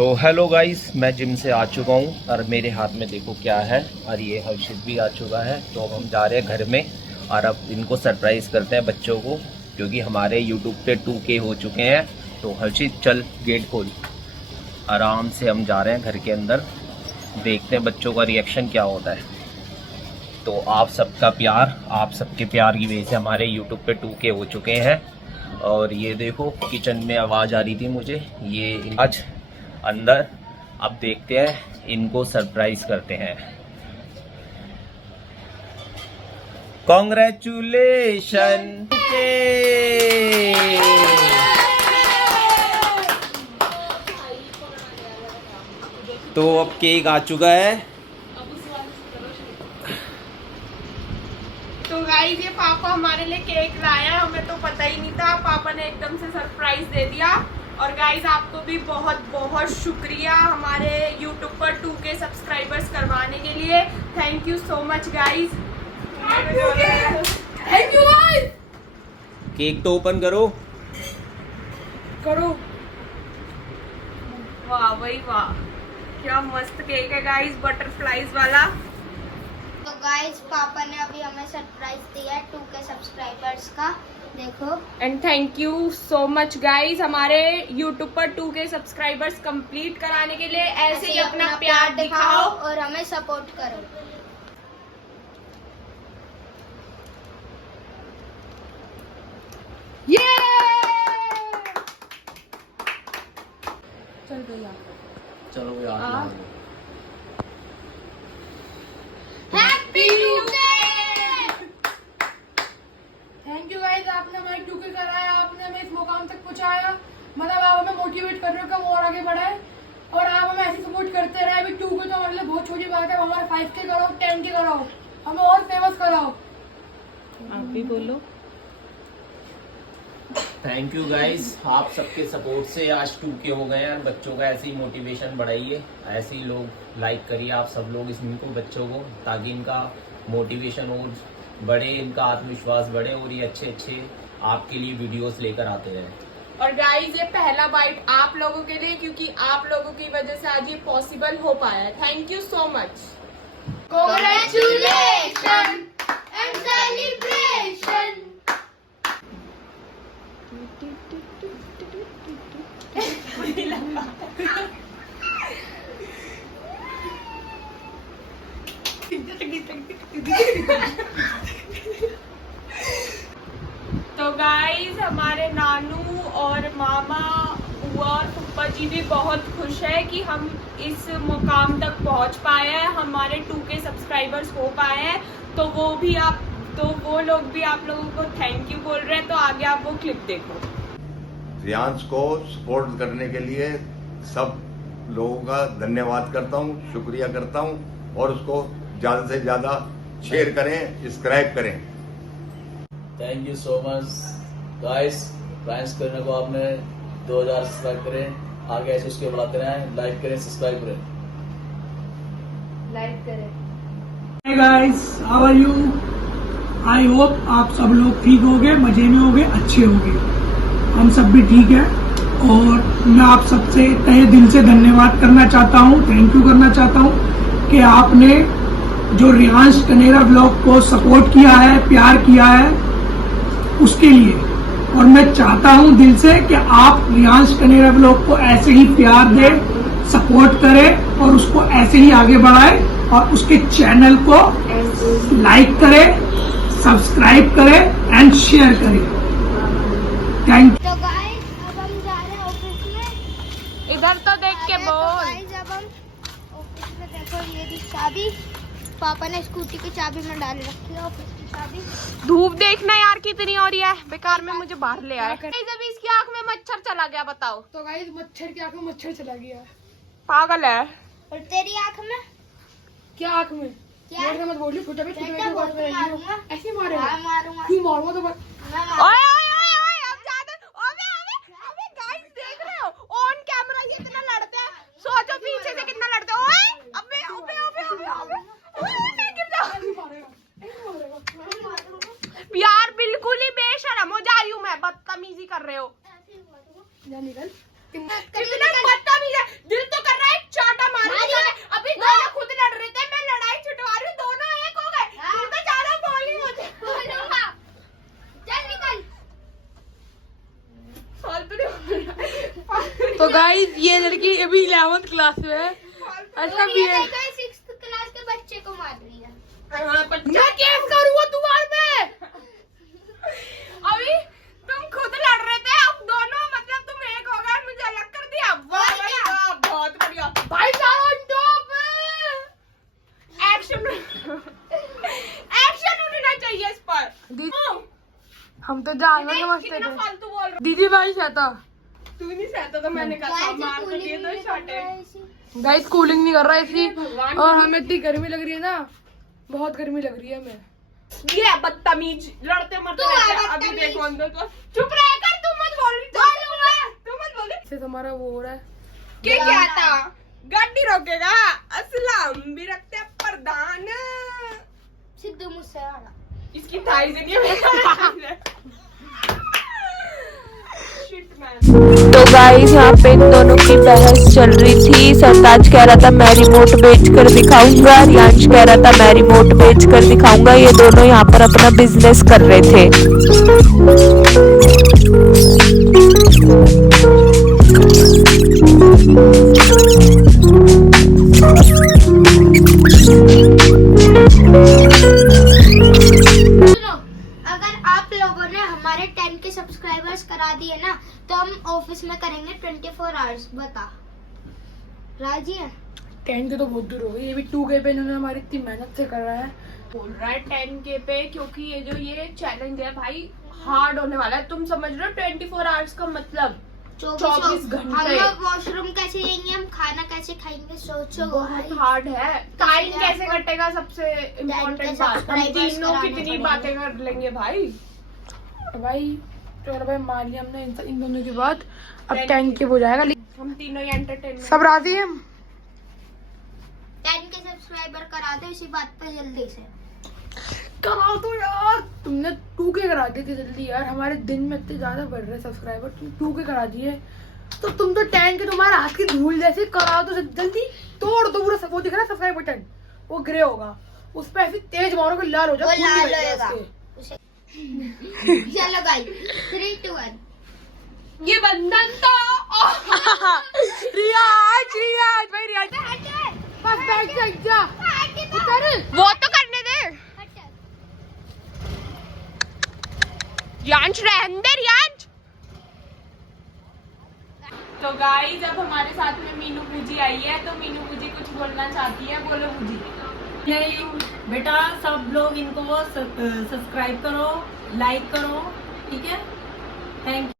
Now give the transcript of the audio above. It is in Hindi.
तो हेलो गाइस, मैं जिम से आ चुका हूँ और मेरे हाथ में देखो क्या है। और ये हर्षित भी आ चुका है। तो अब हम जा रहे हैं घर में और अब इनको सरप्राइज़ करते हैं बच्चों को, क्योंकि हमारे यूट्यूब पे 2K हो चुके हैं। तो हर्षित चल गेट खोल। आराम से हम जा रहे हैं घर के अंदर, देखते हैं बच्चों का रिएक्शन क्या होता है। तो आप सबका प्यार, आप सबके प्यार की वजह से हमारे यूट्यूब पे 2K हो चुके हैं। और ये देखो किचन में आवाज़ आ रही थी मुझे, ये आज अंदर। अब देखते हैं, इनको सरप्राइज करते हैं। कॉन्ग्रेचुलेशन। तो अब केक आ चुका है। तो गाइस, ये पापा हमारे लिए केक लाया, हमें तो पता ही नहीं था। पापा ने एकदम से सरप्राइज दे दिया। और गाइस, आपको भी बहुत बहुत शुक्रिया हमारे YouTube पर 2K सब्सक्राइबर्स करवाने के लिए। Thank you so much guys. Thank you guys. Cake तो ओपन करो। करो। वाह भाई वाह, क्या मस्त केक है गाइस, बटरफ्लाईज वाला। तो गाइस, पापा ने अभी हमें सरप्राइज दिया है 2K सब्सक्राइबर्स का, देखो। And thank you so much guys, हमारे YouTube पर 2K सब्सक्राइबर्स कंप्लीट कराने के लिए। ऐसे ही अपना प्यार दिखाओ और हमें सपोर्ट करो। ये चल भैया, चलो यार, happy 2K। Thank you guys, आपने हमारे 2K कराया, आपने हमें इस मुकाम तक पहुंचाया। मतलब आप हमें मोटिवेट कर रहे हो कि हम और आगे बढ़े, और आप हमें ऐसे सपोर्ट करते रहे। अभी 2K तो हमारे लिए बहुत छोटी बात है। हमारे 5K कराओ, 10K कराओ, हमें और फेमस कराओ। आप भी बोलो। थैंक यू गाइस, आप सबके सपोर्ट से आज 2K हो गए हैं। बच्चों का ऐसे ही मोटिवेशन बढ़ाइए, ऐसे ही लोग लाइक करिए आप सब लोग इनको, बच्चों को, ताकि इनका मोटिवेशन और बढ़े, इनका आत्मविश्वास बढ़े और ये अच्छे अच्छे आपके लिए वीडियोस लेकर आते रहें। और गाइस, ये पहला बाइट आप लोगों के लिए, क्योंकि आप लोगों की वजह से आज ये पॉसिबल हो पाया है। Thank you so much. Congratulations and celebration. तो गाइस, हमारे नानू और मामा, बुआ और फूफा जी भी बहुत खुश है कि हम इस मुकाम तक पहुंच पाए हैं, हमारे 2K सब्सक्राइबर्स हो पाए हैं। तो वो लोग भी आप लोगों को थैंक यू बोल रहे हैं। तो आगे आप वो क्लिप देखो। रियांश को सपोर्ट करने के लिए सब लोगों का धन्यवाद करता हूँ, शुक्रिया करता हूँ। और उसको ज्यादा से ज्यादा शेयर करें, सब्सक्राइब करें। Thank you so much guys, friends करने को आपने 2000 सब्सक्राइब करें। आगे ऐसे उसके बढ़ाते रहें, लाइक करें, सब्सक्राइब करें। लाइक करें। Hey guys, how are you? I hope आप सब लोग ठीक होगे, मजे में होगे, अच्छे होगे। हम सब भी ठीक है। और मैं आप सबसे तहे दिल से धन्यवाद करना चाहता हूँ, थैंक यू करना चाहता हूँ कि आपने जो रियांश कनेरा ब्लॉग को सपोर्ट किया है, प्यार किया है, उसके लिए। और मैं चाहता हूँ दिल से कि आप रियांश कनेरा ब्लॉग को ऐसे ही प्यार दें, सपोर्ट करें और उसको ऐसे ही आगे बढ़ाएं। और उसके चैनल को लाइक करें, सब्सक्राइब करें एंड शेयर करें। Thank you. तो गाइस, अब हम जा रहे हैं ऑफिस में। इधर तो देख के तो बोल। गाइस, अब हम ऑफिस में, देखो ये भी चाबी पापा ने स्कूटी की चाबी में डाल रखी है, ऑफिस की चाबी। धूप देखना यार कितनी हो रही है, बेकार में मुझे बाहर ले आए। जब इसकी आंख में मच्छर चला गया, बताओ। तो गाइस, मच्छर की आंख में मच्छर चला गया। पागल है। और तेरी आंख में क्या आंख में? क्या? मत बोलिए, फुटा भी बेटा, बहुत मारूंगा। ऐसे मारेगा। हाँ, मारूंगा। क्यों मारूंगा तो मैं ओए मारूंगा। ओए ओए ओए, अब ज्यादा। अबे गाइस, देख रहे हो ऑन कैमरा ये इतना लड़ते हैं। सोचो पीछे से कितना लड़ते हैं। ओए अबे अबे अबे अबे अबे, ओए मैं गिर जाऊं। यार बिल्कुल ही बेशरम हो जा रही हूँ मैं, बदतमीजी कर रहे हो। निकल। कितना बदतमीज है, दिल तो तो गाइस ये लड़की अभी 11th क्लास में है। अच्छा भी है 6th क्लास के बच्चे को मार रही है। मैं केस करूंगा तुम्हारे पे। अभी तुम खुद लड़ रहे थे, अब दोनों मतलब तुम एक हो गए, मुझे अलग कर दिया। वाह भाई वाह, बहुत बढ़िया भाई साहब, टॉप एक्शन एक्शन होना चाहिए इस पर। हम तो जानवर समझते कितना थे। फालतू बोल रहा दीदी भाई सहता तू नहीं सहता तो मैंने कहा मार तो दिए तो छोटे। गाइस कूलिंग नहीं कर रहा इसी, और हमें इतनी गर्मी लग रही है ना, बहुत गर्मी लग रही है हमें। ये बदतमीज लड़ते मरते रहते हैं। अभी देखो अंदर तो चुप रह कर, तू मत बोल तू मत बोल। इससे तुम्हारा वो हो रहा है। क्या था, गाड़ी रोकेगा असलम भी रखते हैं प्रधान। सिद्धू मूसेवाला। इसकी थाई से नहीं तो गाइस यहाँ पे इन दोनों की बहस चल रही थी। सरताज कह रहा था मैं रिमोट बेच कर दिखाऊंगा, रियांश कह रहा था मैं रिमोट बेच कर दिखाऊंगा। ये दोनों यहाँ पर अपना बिजनेस कर रहे थे। सुनो, अगर आप लोगों ने हमारे 10 के सब्सक्राइबर्स करा दिए ना तो हम ऑफिस में करेंगे 24 आवर्स। बता राजी है? 10 के तो बहुत दूर हो गई, ये भी 2K पे इन्होंने हमारी इतनी मेहनत से कर रहा है। बोल रहा है 10K पे, क्योंकि ये जो ये चैलेंज है भाई हार्ड होने वाला है। तुम समझ रहे हो 24 आवर्स का मतलब 24 घंटे। हम लोग वॉशरूम कैसे जाएंगे, हम खाना कैसे खाएंगे, सोचो। बहुत हार्ड है। टाइम कैसे कटेगा सबसे इम्पोर्टेंट बात। हम सब्सक्राइबर्स तीनों कराने कितनी पड़ेंगे। बातें कर लेंगे भाई। भाई चलो भाई मान लिया हमने इन दोनों की बात। अब 10K हो जाएगा। हम तीनों ही एंटरटेनमेंट सब राजी हैं? 10 के सब्सक्राइबर करा दो इसी बात पे जल्दी से। करा दो यार, तुमने 2K करा दिए थे जल्दी यार। हमारे दिन में इतने ज्यादा बढ़ रहे सब्सक्राइबर, तुम 2K करा दिए तो तुम तो 10K तुम्हारे हाथ की धूल जैसे। करा दो जल्दी, तोड़ दो पूरा। वो दिख रहा है सब्सक्राइब बटन, वो ग्रे होगा, उस पर ऐसी तेज मारो कि लाल हो जाए। वो लाल होएगा। चलो गाइस 3 2 1। ये बंधन तो रियाज भाई रियाज बस बैठ जा उतर। वो तो करने दे यांश, रहने दे यांश। तो गाइस अब हमारे साथ में मीनू पूजी आई है, तो मीनू पूजी कुछ बोलना चाहती है। बोलो पूजी। नहीं बेटा, सब लोग इनको सब्सक्राइब करो, लाइक करो, ठीक है? Thank you.